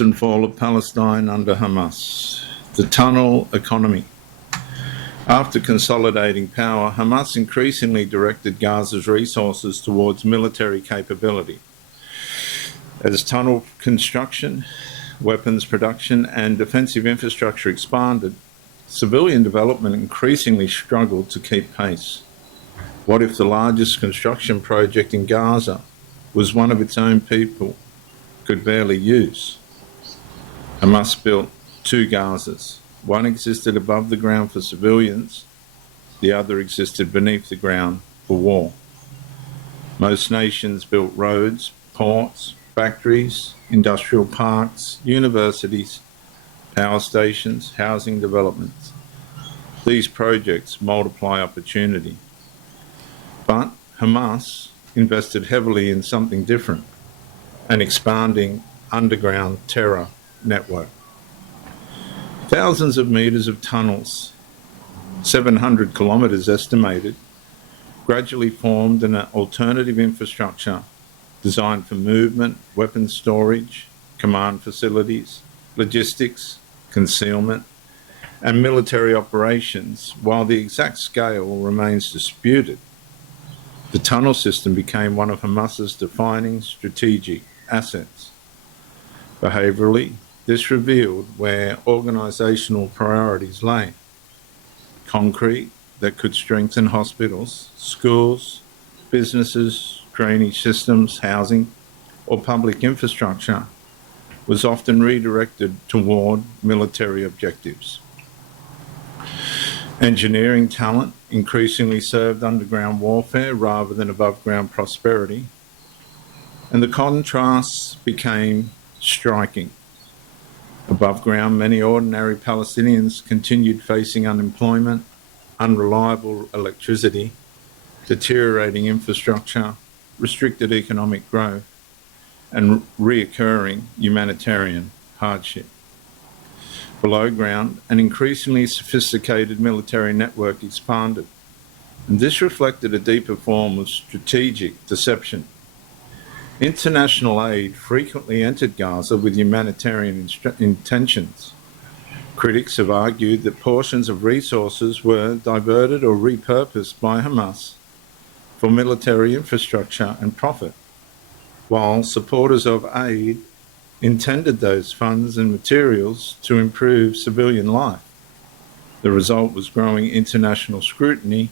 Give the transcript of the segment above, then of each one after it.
And fall of Palestine under Hamas. The tunnel economy. After consolidating power, Hamas increasingly directed Gaza's resources towards military capability. As tunnel construction, weapons production, and defensive infrastructure expanded, civilian development increasingly struggled to keep pace. What if the largest construction project in Gaza was one of its own people could barely use? Hamas built two Gazas. One existed above the ground for civilians, the other existed beneath the ground for war. Most nations built roads, ports, factories, industrial parks, universities, power stations, housing developments. These projects multiply opportunity. But Hamas invested heavily in something different, an expanding underground terror network. Thousands of meters of tunnels, 700 kilometers estimated, gradually formed an alternative infrastructure designed for movement, weapons storage, command facilities, logistics, concealment, and military operations. While the exact scale remains disputed, the tunnel system became one of Hamas's defining strategic assets. Behaviourally, this revealed where organisational priorities lay: concrete that could strengthen hospitals, schools, businesses, drainage systems, housing, or public infrastructure was often redirected toward military objectives. Engineering talent increasingly served underground warfare rather than above-ground prosperity, and the contrasts became striking. Above ground, many ordinary Palestinians continued facing unemployment, unreliable electricity, deteriorating infrastructure, restricted economic growth, and reoccurring humanitarian hardship. Below ground, an increasingly sophisticated military network expanded, and this reflected a deeper form of strategic deception. International aid frequently entered Gaza with humanitarian intentions. Critics have argued that portions of resources were diverted or repurposed by Hamas for military infrastructure and profit, while supporters of aid intended those funds and materials to improve civilian life. The result was growing international scrutiny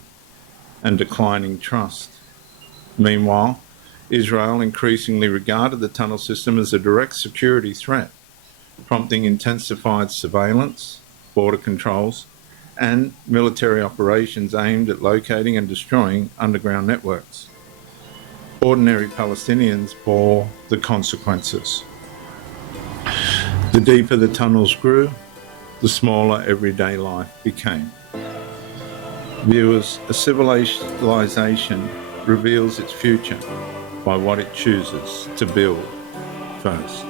and declining trust. Meanwhile, Israel increasingly regarded the tunnel system as a direct security threat, prompting intensified surveillance, border controls, and military operations aimed at locating and destroying underground networks. Ordinary Palestinians bore the consequences. The deeper the tunnels grew, the smaller everyday life became. Viewers, a civilization reveals its future by what it chooses to build first.